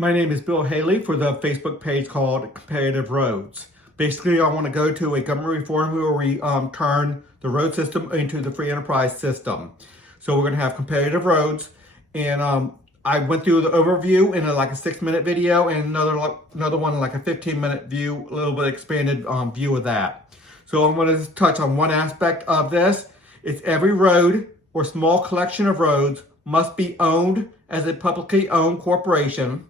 My name is Bill Haley for the Facebook page called Competitive Roads. Basically, I want to go to a government reform where we turn the road system into the free enterprise system. So we're going to have competitive roads, and I went through the overview in like a 6-minute video, and another one like a 15-minute view, a little bit expanded view of that. So I'm going to touch on one aspect of this. It's every road or small collection of roads must be owned as a publicly owned corporation,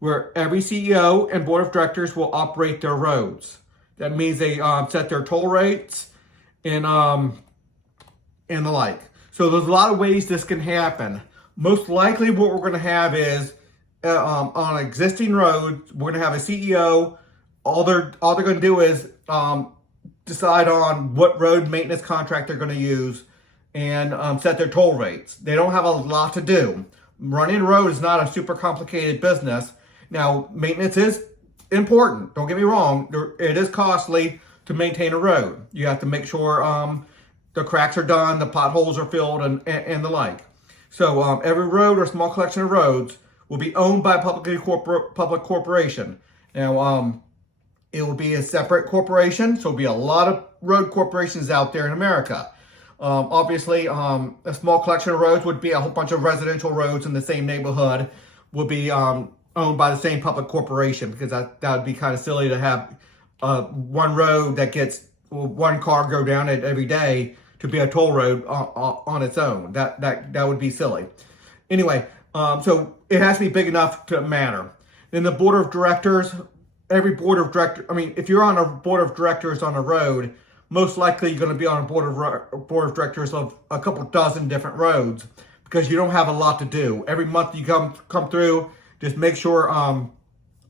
where every CEO and board of directors will operate their roads. That means they set their toll rates and the like. So there's a lot of ways this can happen. Most likely what we're going to have is on existing roads, we're going to have a CEO. All they're going to do is decide on what road maintenance contract they're going to use and set their toll rates. They don't have a lot to do. Running a road is not a super complicated business. Now, maintenance is important. Don't get me wrong. It is costly to maintain a road. You have to make sure the cracks are done, the potholes are filled, and the like. So every road or small collection of roads will be owned by a public corporation. Now, it will be a separate corporation, so there'll be a lot of road corporations out there in America. Obviously, a small collection of roads would be a whole bunch of residential roads in the same neighborhood would be owned by the same public corporation, because that would be kind of silly to have one road that gets one car go down it every day to be a toll road on its own. That would be silly. Anyway, so it has to be big enough to matter. Then the board of directors, every board of directors, if you're on a board of directors on a road, most likely you're going to be on a board of directors of a couple dozen different roads, because you don't have a lot to do. Every month you come through, just make sure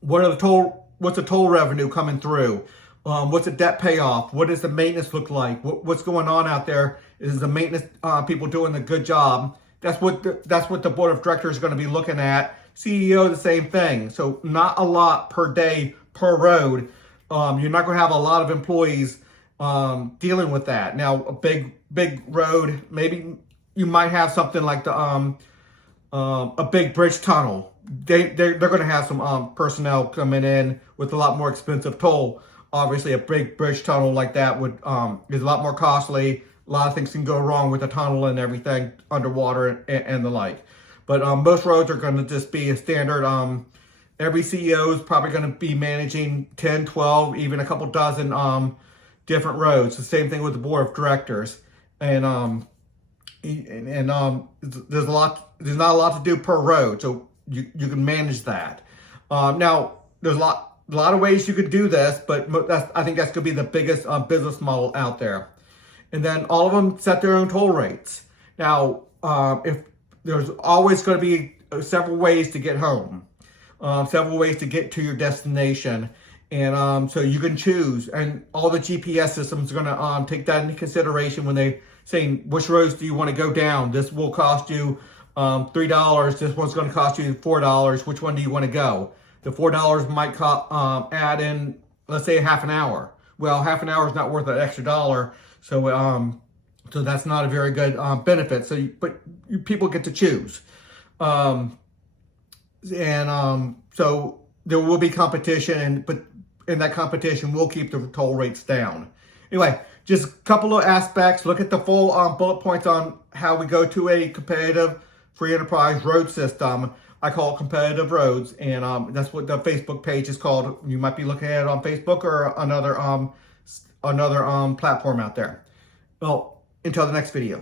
what's the toll revenue coming through? What's the debt payoff? What does the maintenance look like? What's going on out there? Is the maintenance people doing a good job? That's what the board of directors is going to be looking at. CEO, the same thing. So not a lot per day per road. You're not going to have a lot of employees dealing with that. Now, a big road, maybe you might have something like the a big bridge tunnel. They're going to have some personnel coming in with a lot more expensive toll. Obviously, a big bridge tunnel like that is a lot more costly. A lot of things can go wrong with the tunnel and everything underwater and the like. But most roads are going to just be a standard. Every CEO is probably going to be managing 10, 12, even a couple dozen different roads. The same thing with the board of directors. And there's not a lot to do per road, so you can manage that. Now, there's a lot of ways you could do this, but I think that's going to be the biggest business model out there. And then all of them set their own toll rates. Now, if there's always going to be several ways to get home, several ways to get to your destination, and so you can choose. And all the GPS systems are going to take that into consideration when they saying which roads do you want to go down. This will cost you $3. This one's going to cost you $4. Which one do you want to go? The $4 might add in, let's say, half an hour. Well, half an hour is not worth an extra $1, so that's not a very good benefit. But people get to choose, so there will be competition, but in that competition, we'll keep the toll rates down. Anyway, just a couple of aspects. Look at the full bullet points on how we go to a competitive free enterprise road system. I call it Competitive Roads, and that's what the Facebook page is called. You might be looking at it on Facebook or another platform out there. Well, until the next video.